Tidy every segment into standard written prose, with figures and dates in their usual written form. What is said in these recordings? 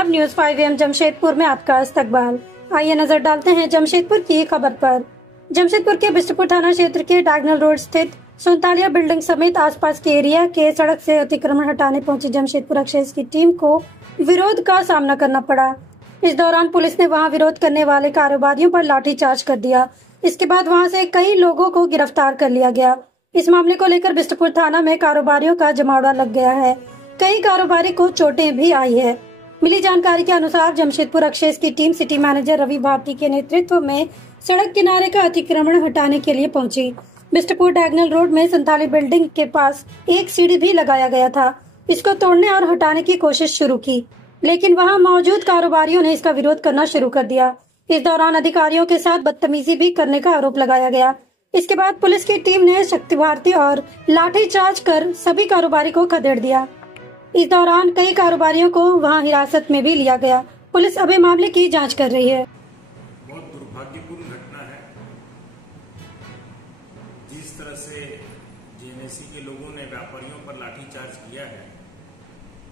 आदाब। News 5 AM Jamshedpur में आपका इस्तकबाल। आइए नजर डालते हैं जमशेदपुर की खबर पर। जमशेदपुर के बिष्टपुर थाना क्षेत्र के डायगनल रोड स्थित सुनतालिया बिल्डिंग समेत आसपास के एरिया के सड़क से अतिक्रमण हटाने पहुंची जमशेदपुर एक्साइज की टीम को विरोध का सामना करना पड़ा। इस दौरान पुलिस ने वहां विरोध करने वाले कारोबारियों पर लाठीचार्ज कर दिया। इसके बाद वहां से कई लोगों को गिरफ्तार कर लिया गया। इस मामले को लेकर बिष्टपुर थाना में कारोबारियों का जमावड़ा लग गया है। कई कारोबारी को चोटें भी आई है। मिली जानकारी के अनुसार जमशेदपुर एक्साइज की team city manager Ravi Bharti के नेतृत्व में सड़क किनारे का अतिक्रमण हटाने के लिए पहुंची। बिष्टपुर डायगनल रोड में संताली बिल्डिंग के पास एक सीढ़ी भी लगाया गया था। इसको तोड़ने और हटाने की कोशिश शुरू की, लेकिन वहां मौजूद कारोबारियों ने इसका विरोध करना शुरू कर दिया। इस दौरान अधिकारियों के साथ बदतमीजी भी करने का आरोप लगाया गया। इसके बाद पुलिस की टीम ने शक्ति भारती और लाठीचार्ज कर सभी कारोबारी को खदेड़ दिया। इस दौरान कई कारोबारियों को वहां हिरासत में भी लिया गया। पुलिस अभी मामले की जांच कर रही है। बहुत दुर्भाग्यपूर्ण घटना है। जिस तरह से जेएनएससी के लोगों ने व्यापारियों पर लाठीचार्ज किया है,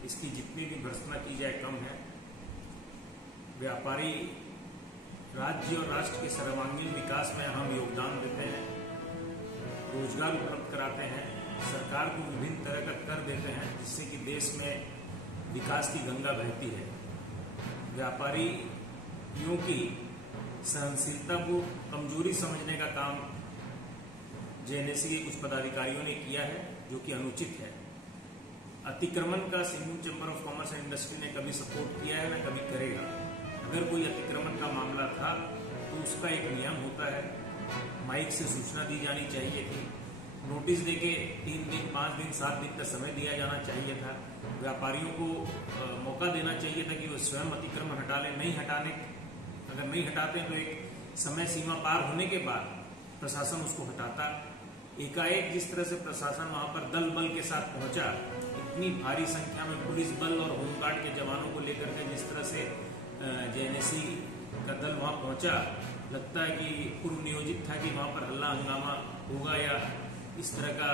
इसकी जितनी भी भर्त्सना की जाए कम है। व्यापारी राज्य और राष्ट्र के सर्वांगीण विकास में अहम योगदान देते हैं, रोजगार उपलब्ध कराते हैं, सरकार को विभिन्न तरह का कर देते हैं, जिससे कि देश में विकास की गंगा बहती है। व्यापारियों की सहनशीलता को कमजोरी समझने का काम जेएनएससी के कुछ पदाधिकारियों ने किया है, जो कि अनुचित है। अतिक्रमण का Singur chamber of commerce and industry ने कभी सपोर्ट किया है, न कभी करेगा। अगर कोई अतिक्रमण का मामला था तो उसका एक नियम होता है, माइक से सूचना दी जानी चाहिए थी, नोटिस देके 3 दिन, 5 दिन, 7 दिन का समय दिया जाना चाहिए था। व्यापारियों को मौका देना चाहिए था कि वो स्वयं अतिक्रमण हटा लें। अगर नहीं हटाते तो एक समय सीमा पार होने के बाद प्रशासन उसको हटाता। एकाएक जिस तरह से प्रशासन वहां पर दल बल के साथ पहुंचा, इतनी भारी संख्या में पुलिस बल और होमगार्ड के जवानों को लेकर के जिस तरह से जेएनएससी का दल वहां पहुंचा, लगता है कि पूर्व नियोजित था कि वहां पर हल्ला हंगामा होगा या इस तरह का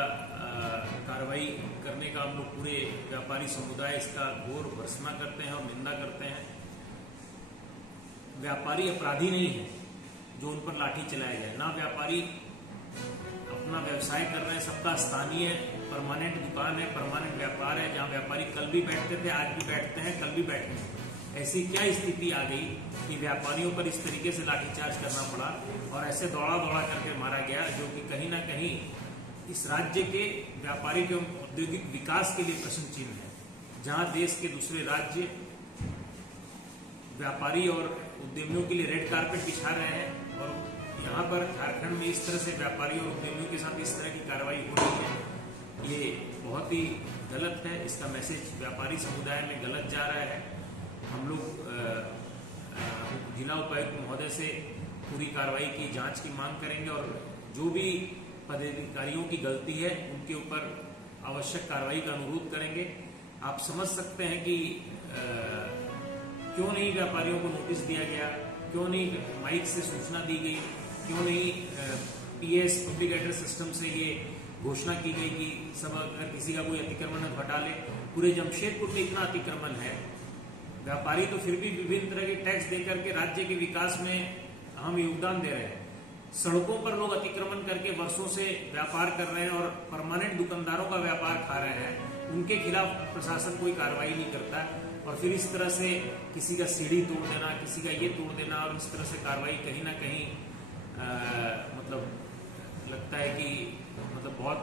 कार्रवाई करने का। हम लोग पूरे व्यापारी समुदाय इसका घोर भर्त्सना करते हैं और निंदा करते हैं। व्यापारी अपराधी नहीं है जो उन पर लाठी चलाया जाए। ना व्यापारी अपना व्यवसाय कर रहे हैं, सबका स्थानीय परमानेंट दुकान है, परमानेंट व्यापार है, जहां व्यापारी कल भी बैठते थे, आज भी बैठते हैं, कल भी बैठेंगे। ऐसी क्या स्थिति आ गई कि व्यापारियों पर इस तरीके से लाठीचार्ज करना पड़ा और ऐसे दौड़ा दौड़ा करके मारा गया, जो कि कहीं ना कहीं इस राज्य के व्यापारिक एवं औद्योगिक विकास के लिए प्रश्न चिन्ह है। जहां देश के दूसरे राज्य व्यापारी और उद्यमियों के लिए रेड कारपेट बिछा रहे हैं और यहाँ पर झारखंड में इस तरह से व्यापारी और उद्यमियों के साथ इस तरह की कार्रवाई हो रही है, ये बहुत ही गलत है। इसका मैसेज व्यापारी समुदाय में गलत जा रहा है। हम लोग जिला उपायुक्त महोदय से पूरी कार्रवाई की जांच की मांग करेंगे और जो भी पदाधिकारियों की गलती है उनके ऊपर आवश्यक कार्रवाई का अनुरोध करेंगे। आप समझ सकते हैं कि क्यों नहीं व्यापारियों को नोटिस दिया गया, क्यों नहीं माइक से सूचना दी गई, क्यों नहीं पीएस पब्लिक एड्रेस सिस्टम से ये घोषणा की गई कि सब अगर किसी का कोई अतिक्रमण हटा ले। पूरे जमशेदपुर में इतना अतिक्रमण है, व्यापारी तो फिर भी विभिन्न तरह के टैक्स देकर के राज्य के विकास में अहम योगदान दे रहे हैं। सड़कों पर लोग अतिक्रमण करके वर्षों से व्यापार कर रहे हैं और परमानेंट दुकानदारों का व्यापार खा रहे हैं। उनके खिलाफ प्रशासन कोई कार्रवाई नहीं करता और फिर इस तरह से किसी का सीढ़ी तोड़ देना, किसी का ये तोड़ देना और इस तरह से कार्रवाई कहीं ना कहीं मतलब लगता है कि मतलब बहुत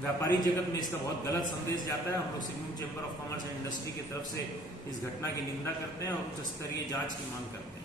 व्यापारी जगत में इसका बहुत गलत संदेश जाता है। हम लोग Singur chamber of commerce and industry की तरफ से इस घटना की निंदा करते हैं और उच्च स्तरीय जांच की मांग करते हैं।